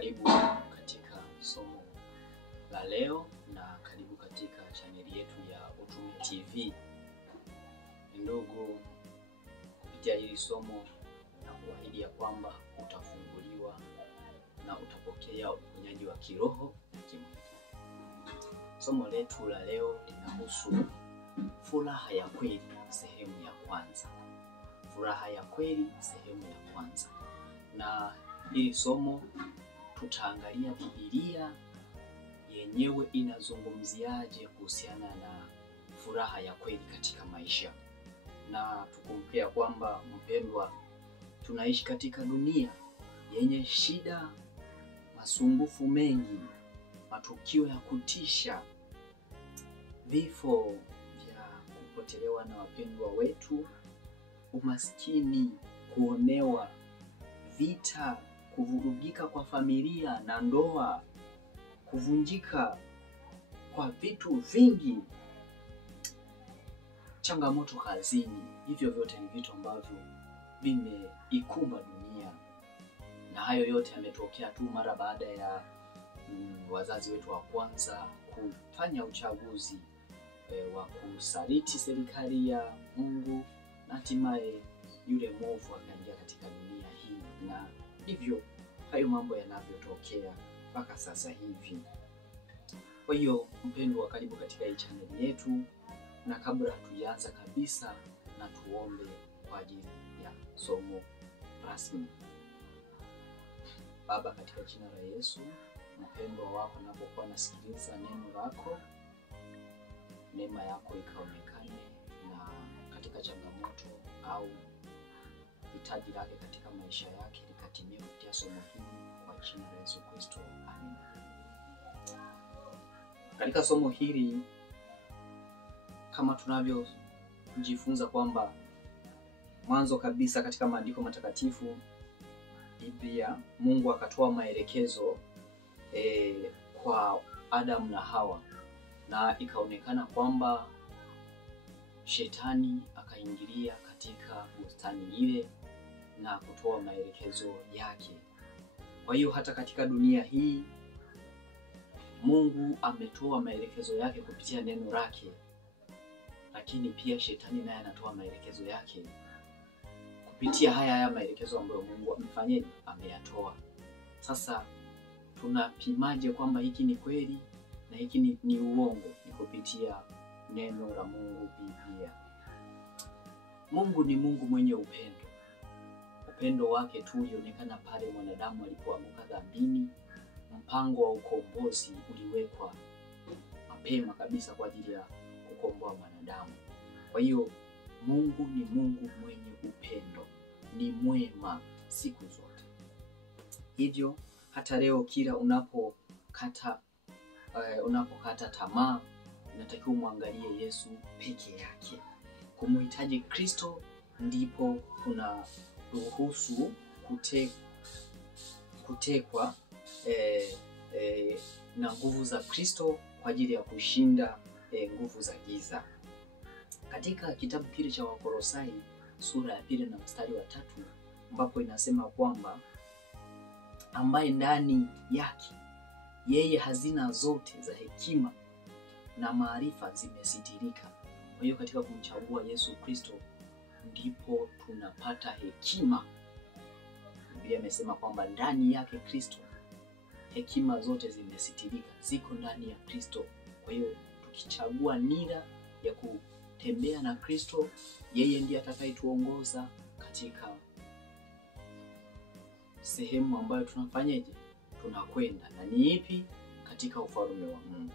Karibu katika somo la leo na karibu katika chaneli yetu ya Utume TV. Ndugu, kupitia hili somo na kuahidi ya kwamba utafunguliwa na utapokea uponyaji wa kiroho na kimwili. Somo letu la leo linahusu furaha ya kweli sehemu ya kwanza. Furaha ya kweli sehemu ya kwanza. Na hili somo tutaangalia Biblia yenyewe inazungumziaje kuhusiana na furaha ya kweli katika maisha. Na tukumbuke kwamba mpendwa, tunaishi katika dunia yenye shida, masumbufu mengi, matukio ya kutisha, vifo vya kupotelewa na wapendwa wetu, umaskini, kuonewa, vita, kuvurugika kwa familia na ndoa, kuvunjika kwa vitu vingi, changamoto kazini. Hivyo vyote ni vitu ambavyo vimeikumba dunia, na hayo yote yametokea tu mara baada ya wazazi wetu wa kwanza kufanya uchaguzi wa kusaliti serikali ya Mungu, na hatimaye yule mwovu akaingia katika dunia hii, na hivyo hayo mambo yanavyotokea mpaka sasa hivi. Kwa hiyo mpendwa, karibu katika hii channel yetu, na kabla hatujaanza kabisa, na tuombe kwa ajili ya somo rasmi. Baba, katika jina la Yesu, mpendwa wako anapokuwa nasikiliza neno lako, neema yako ikaonekane, na katika changamoto au hitaji lake katika maisha yake likatimie kupitia somo hili kwa jina la Yesu Kristo. Amen. Katika somo hili, kama tunavyojifunza kwamba mwanzo kabisa katika maandiko matakatifu Biblia, Mungu akatoa maelekezo kwa Adam na Hawa, na ikaonekana kwamba Shetani akaingilia katika bustani ile na kutoa maelekezo yake. Kwa hiyo hata katika dunia hii Mungu ametoa maelekezo yake kupitia neno lake, lakini pia Shetani naye anatoa maelekezo yake kupitia haya maelekezo ambayo Mungu ameyatoa. Sasa tunapimaje kwamba hiki ni kweli na hiki ni uongo? Ni kupitia neno la Mungu, Biblia. Mungu ni Mungu mwenye upendo. Upendo wake tu ulionekana pale mwanadamu alipoanguka dhambini. Mpango wa ukombozi uliwekwa mapema kabisa kwa ajili ya kukomboa mwanadamu. Kwa hiyo Mungu ni Mungu mwenye upendo, ni mwema siku zote. Hivyo hata leo kila unapokata tamaa, unatakiwa muangalie Yesu peke yake. Kumhitaji Kristo ndipo kuna ruhusu kutekwa na nguvu za Kristo kwa ajili ya kushinda nguvu za giza. Katika kitabu kile cha Wakolosai sura ya 2 na mstari wa 3, ambapo inasema kwamba ambaye ndani yake yeye hazina zote za hekima na maarifa zimesitirika. Kwa hiyo katika kumchagua Yesu Kristo ndipo tunapata hekima. Biblia imesema kwamba ndani yake Kristo hekima zote zimesitirika, ziko ndani ya Kristo. Kwa hiyo tukichagua nira ya kutembea na Kristo, yeye ndiye atakayetuongoza katika sehemu ambayo tunakwenda, na ni ipi? Katika ufalme wa Mungu.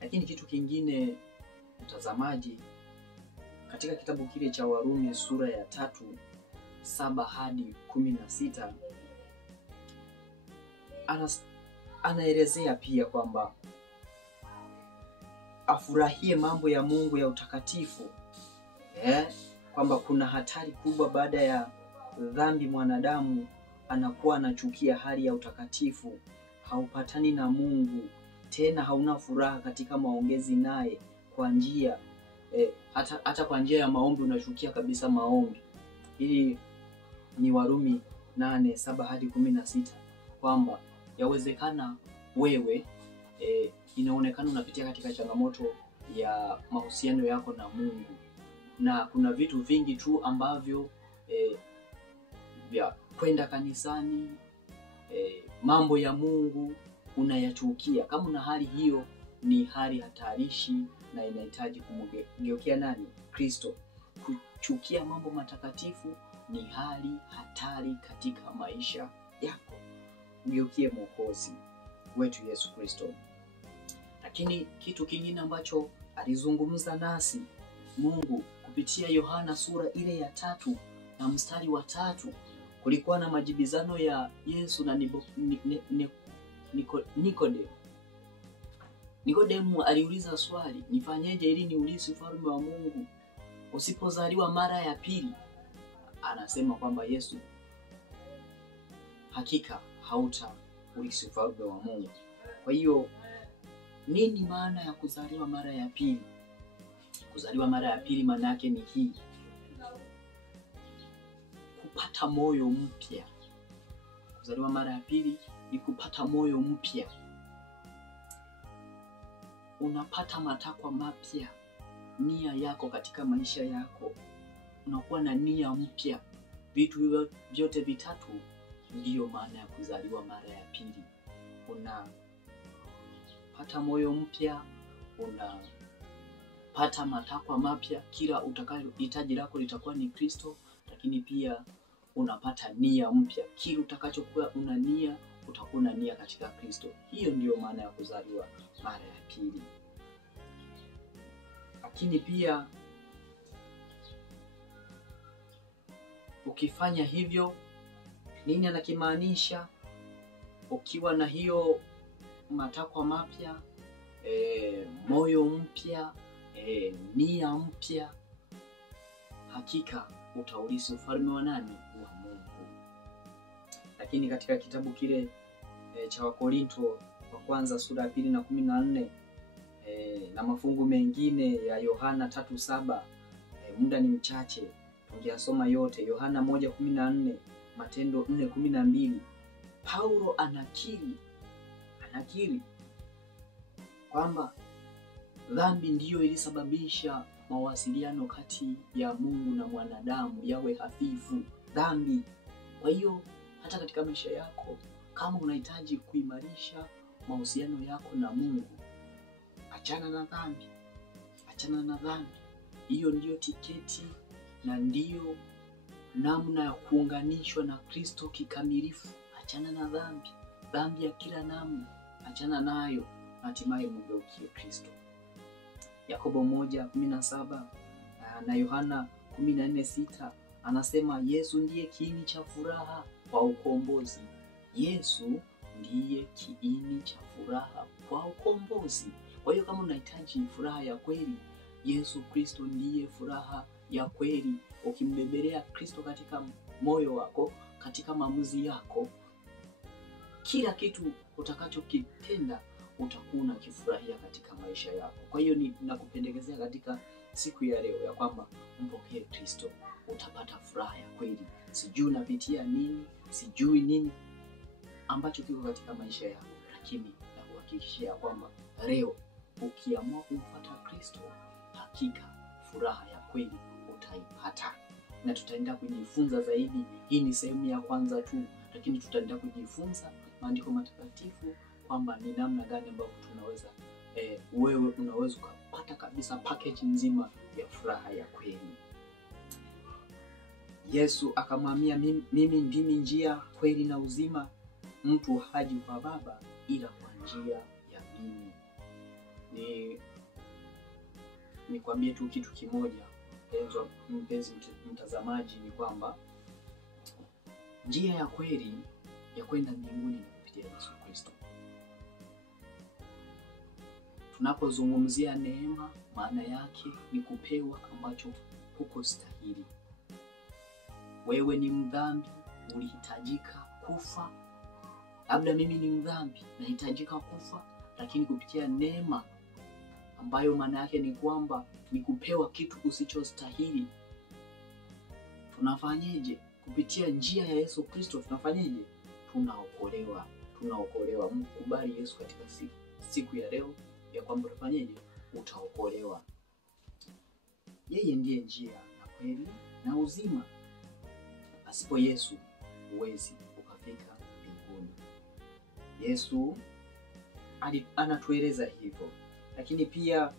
Lakini kitu kingine, mtazamaji, katika kitabu kile cha Warumi sura ya 3:7 hadi 16, anaelezea pia kwamba afurahie mambo ya Mungu ya utakatifu, kwamba kuna hatari kubwa baada ya dhambi. Mwanadamu anakuwa anachukia hali ya utakatifu, haupatani na Mungu tena, hauna furaha katika maongezi naye kwa njia hata kwa njia ya maombi unachukia kabisa maombi. Hii ni Warumi 8:7 hadi 16. kwamba yawezekana wewe inaonekana unapitia katika changamoto ya mahusiano yako na Mungu, na kuna vitu vingi tu ambavyo vya kwenda kanisani, mambo ya Mungu unayachukia. Kama una hali hiyo, ni hali hatarishi na inahitaji kumgeukia nani? Kristo. Kuchukia mambo matakatifu ni hali hatari katika maisha yako. Mgeukie Mwokozi wetu Yesu Kristo. Lakini kitu kingine ambacho alizungumza nasi Mungu kupitia Yohana sura ile ya 3 na mstari wa 3, kulikuwa na majibizano ya Yesu na Nikodemo. Nikodemo aliuliza swali, nifanyeje ili niurithi ufalme wa Mungu usipozaliwa mara ya pili? Anasema kwamba Yesu, hakika hautaurithi ufalme wa Mungu. Kwa hiyo nini maana ya kuzaliwa mara ya pili? Kuzaliwa mara ya pili maana yake ni hii: kupata moyo mpya. Kuzaliwa mara ya pili ni kupata moyo mpya. Unapata matakwa mapya, nia yako katika maisha yako, unakuwa na nia mpya. Vitu vyote vitatu ndiyo maana ya kuzaliwa mara ya pili. Unapata moyo mpya, unapata matakwa mapya, kila hitaji lako litakuwa ni Kristo, lakini pia unapata nia mpya. Kila utakachokuwa una nia, utakuwa na nia katika Kristo. Hiyo ndiyo maana ya kuzaliwa mara ya pili. Lakini pia ukifanya hivyo, nini anakimaanisha? Ukiwa na hiyo matakwa mapya, moyo mpya, nia mpya, hakika utaurithi ufalme wa nani? Wa Mungu. Lakini katika kitabu kile cha Wakorinto wa kwanza sura ya 2 na 14, na mafungu mengine ya Yohana 3:7, muda ni mchache tungesoma yote. Yohana 1:14, Matendo 4:12, Paulo anakiri kwamba dhambi ndiyo ilisababisha mawasiliano kati ya Mungu na mwanadamu yawe hafifu. Dhambi. Kwa hiyo hata katika maisha yako, kama unahitaji kuimarisha mahusiano yako na Mungu, achana na dhambi. Achana na dhambi. Hiyo ndiyo tiketi na ndiyo namna ya kuunganishwa na Kristo kikamilifu. Achana na dhambi. Dhambi ya kila namna, achana nayo, hatimaye mgeukie Kristo. Yakobo 1:17 na Yohana 14:6 anasema Yesu ndiye kiini cha furaha kwa ukombozi. Yesu ndiye kiini cha furaha kwa ukombozi. Kwa hiyo kama unahitaji furaha ya kweli, Yesu Kristo ndiye furaha ya kweli. Ukimbebelea Kristo katika moyo wako, katika maamuzi yako, kila kitu utakachokitenda utakuwa unakifurahia katika maisha yako. Kwa hiyo ninakupendekezea katika siku ya leo ya kwamba mpokee Kristo, utapata furaha ya kweli. Sijui unapitia nini, sijui nini ambacho kiko katika maisha yako, lakini nakuhakikishia kwamba leo ukiamua kumfuata Kristo, hakika furaha ya kweli utaipata. Na tutaenda kujifunza zaidi. Hii ni sehemu ya kwanza tu, lakini tutaenda kujifunza maandiko matakatifu kwamba ni namna gani ambayo tunaweza wewe unaweza kupata kabisa package nzima ya furaha ya kweli. Yesu akamwambia, mimi ndimi njia, kweli na uzima, mtu haji kwa Baba ila kwa njia ya mimi. Nikwambie tu kitu kimoja, mpenzi mtazamaji, ni kwamba njia ya kweli ya kwenda mbinguni ni kupitia Yesu Kristo. Tunapozungumzia neema, maana yake ni kupewa ambacho huko stahili. Wewe ni mdhambi, ulihitajika kufa. Labda mimi ni mdhambi, nahitajika kufa, lakini kupitia neema ambayo maana yake ni kwamba ni kupewa kitu usichostahili. Tunafanyeje? Kupitia njia ya Yesu Kristo tunafanyeje? Tunaokolewa. tunaokolewa. Mkubali Yesu katika siku ya leo ya kwamba utafanyaje? Utaokolewa. Yeye ndiye njia na kweli na uzima. Pasipo Yesu huwezi ukafika mbinguni. Yesu anatueleza hivyo. Lakini pia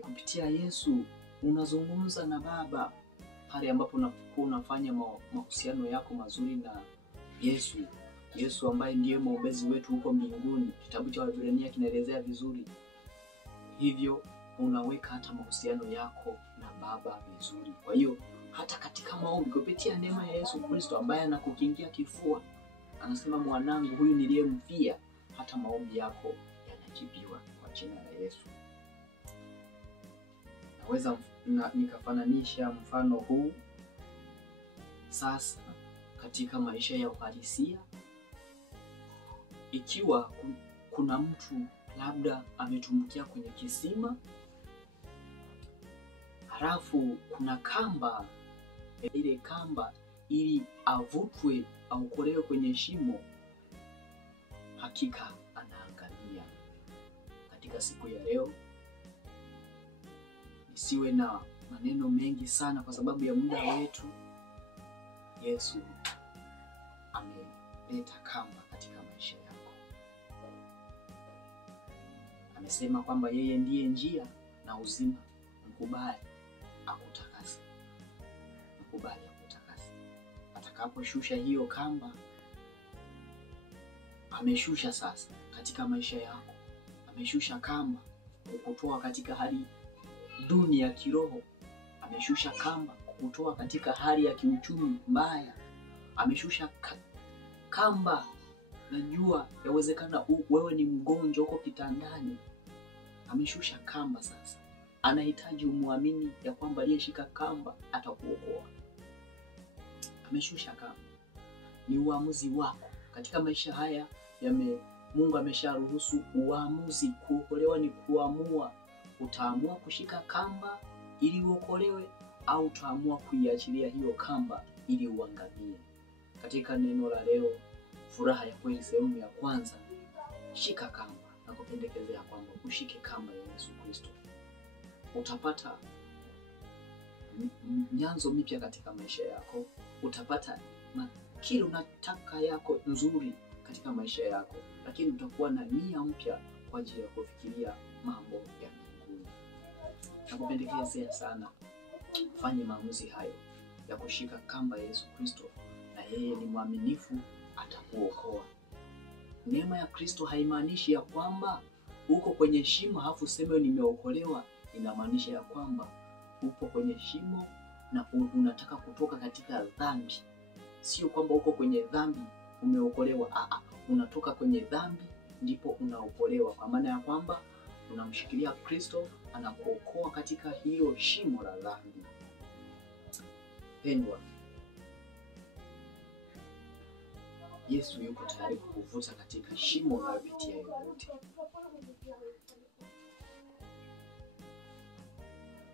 kupitia Yesu unazungumza na Baba pale ambapo unapokuwa unafanya mahusiano yako mazuri na Yesu. Yesu ambaye ndiye mwombezi wetu huko mbinguni. Kitabu cha Waebrania kinaelezea vizuri. Hivyo unaweka hata mahusiano yako na Baba vizuri. Kwa hiyo hata katika maombi kupitia neema ya Yesu Kristo ambaye anakukingia kifua, anasema mwanangu huyu niliyemfia, hata maombi yako yanajibiwa kwa jina la Yesu. Naweza nikafananisha mfano huu sasa katika maisha ya uhalisia. Ikiwa kuna mtu labda ametumbukia kwenye kisima, halafu kuna kamba, ile kamba ili avutwe aokolewe kwenye shimo, hakika anaangamia. Katika siku ya leo nisiwe na maneno mengi sana kwa sababu ya muda wetu. Yesu ameleta kamba katika maisha yako. Amesema kwamba yeye ndiye njia na uzima. Mkubali akutakase. Mkubali akutakase. Atakaposhusha hiyo kamba, ameshusha sasa katika maisha yako. Ameshusha kamba kukutoa katika hali duni ya kiroho. Ameshusha kamba kukutoa katika hali ya kiuchumi mbaya. Ameshusha kamba. Najua yawezekana wewe ni mgonjwa uko kitandani. Ameshusha kamba sasa. Anahitaji umwamini ya kwamba aliyeshika kamba atakuokoa. Ameshusha kamba. Ni uamuzi wako. Katika maisha haya Mungu amesharuhusu uamuzi. Kuokolewa ni kuamua. Utaamua kushika kamba ili uokolewe au utaamua kuiachilia hiyo kamba ili uangamie. Katika neno la leo, furaha ya kweli sehemu ya kwanza, shika kamba. Na kupendekezea kwamba ushike kamba ya Yesu Kristo. Utapata nyanzo mpya katika maisha yako. Utapata kile unataka yako nzuri katika maisha yako. Lakini utakuwa na nia mpya kwa ajili ya kufikiria mambo ya mbinguni. Na kupendekezea sana fanye maamuzi hayo ya kushika kamba ya Yesu Kristo, na yeye ni mwaminifu, atakuokoa. Neema ya Kristo haimaanishi ya kwamba uko kwenye shimo hafu useme nimeokolewa. Inamaanisha ya kwamba upo kwenye shimo na unataka kutoka katika dhambi. Sio kwamba uko kwenye dhambi umeokolewa. Unatoka kwenye dhambi ndipo unaokolewa, kwa maana ya kwamba unamshikilia Kristo, anakuokoa katika hiyo shimo la dhambi. Pendwa, Yesu yuko tayari kukuvuta katika shimo unayopitia yote.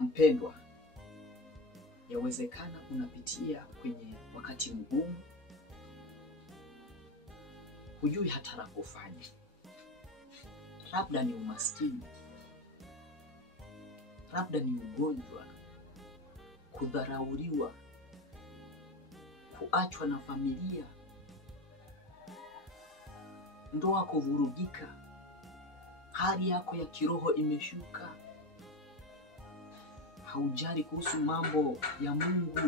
Mpendwa, yawezekana unapitia kwenye wakati mgumu, hujui hata la kufanya. Labda ni umaskini, labda ni ugonjwa, kudharauliwa, kuachwa na familia, ndoa kuvurugika, hali yako ya kiroho imeshuka, haujali kuhusu mambo ya Mungu.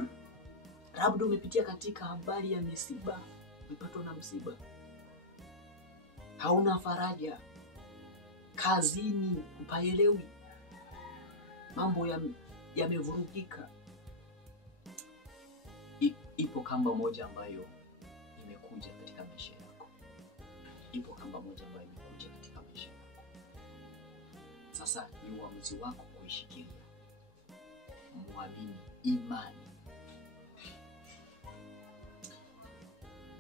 Labda umepitia katika habari ya misiba, umepatwa na msiba, hauna faraja, kazini upaelewi, mambo yamevurugika. Ipo kamba moja ambayo imekuja katika maisha yako. Ipo kamba moja ambayo imekuja katika maisha yako. Sasa ni uamuzi wako kuishikilia. Muamini, imani.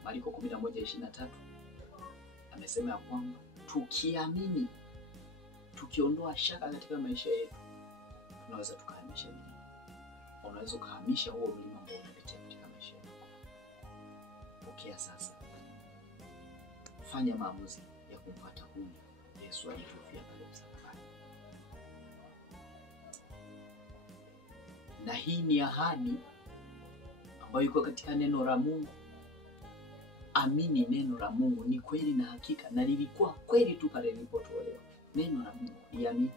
Marko 11:23 amesema ya kwamba tukiamini, tukiondoa shaka katika maisha yetu, tunaweza tukahamisha milima. Unaweza kuhamisha huo mlima ambao unapitia katika maisha yako. Pokea sasa fanya maamuzi ya kumfuata huyu Yesu aliyetufia pale msalabani. Na hii ni ahadi ambayo iko katika neno la Mungu. Amini neno la Mungu ni kweli na hakika, na lilikuwa kweli tu pale lilipotolewa. Neno la Mungu liamini.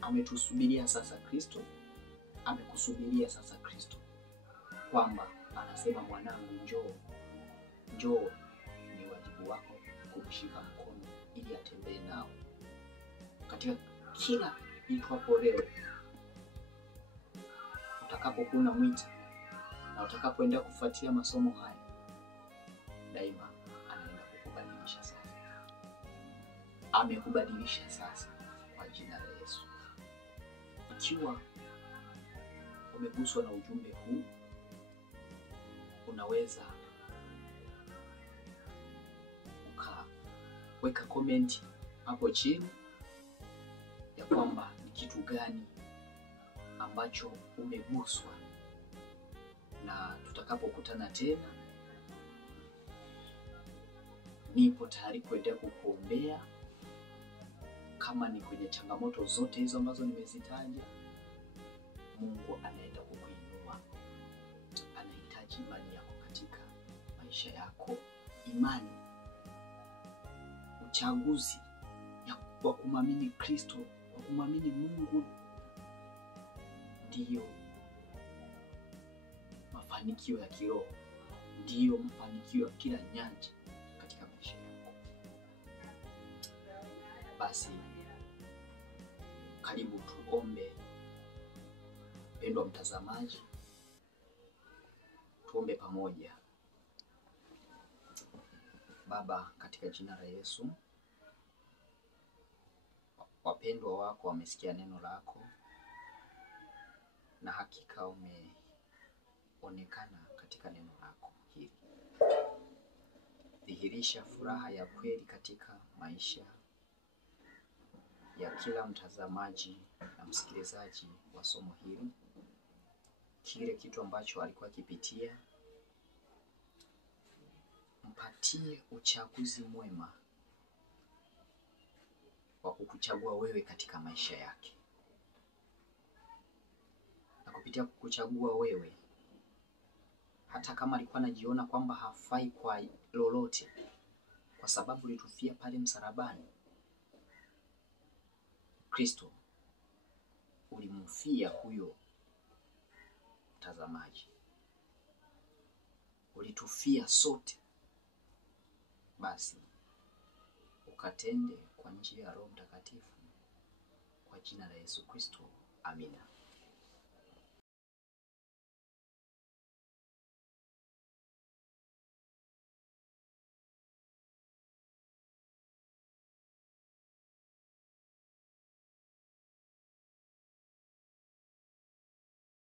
Ametusubiria sasa Kristo, amekusubiria sasa Kristo, kwamba anasema mwanangu njoo, njoo. Ni wajibu wako kumshika mkono ili atembee nao katika kila itwapo leo. Utakapokuwa mwita na utakapoenda kufuatia masomo haya, daima anaenda kukubadilisha sasa. Amekubadilisha sasa kwa jina la Yesu. Ikiwa umeguswa na ujumbe huu, unaweza ukaweka comment hapo chini ya kwamba ni kitu gani ambacho umeguswa, na tutakapokutana tena nipo tayari kuendelea kukuombea. Kama ni kwenye changamoto zote hizo ambazo nimezitaja, Mungu anaenda kukuinua. Anahitaji imani yako katika maisha yako. Imani, uchaguzi wa kumwamini Kristo, wa kumwamini Mungu, ndiyo mafanikio ya kiroho, ndiyo mafanikio ya kila nyanja katika maisha yako. Basi karibu tuombe. Mpendwa mtazamaji, tuombe pamoja. Baba, katika jina la Yesu, wapendwa wako wamesikia neno lako, na hakika umeonekana katika neno lako hili. Dhihirisha furaha ya kweli katika maisha ya kila mtazamaji na msikilizaji wa somo hili. Kile kitu ambacho alikuwa kipitia, mpatie uchaguzi mwema wa kukuchagua wewe katika maisha yake. Na kupitia kukuchagua wewe, hata kama alikuwa anajiona kwamba hafai kwa lolote, kwa sababu ulitufia pale msalabani, Kristo ulimfia huyo mtazamaji, ulitufia sote. Basi ukatende kwa njia ya Roho Mtakatifu, kwa jina la Yesu Kristo. Amina.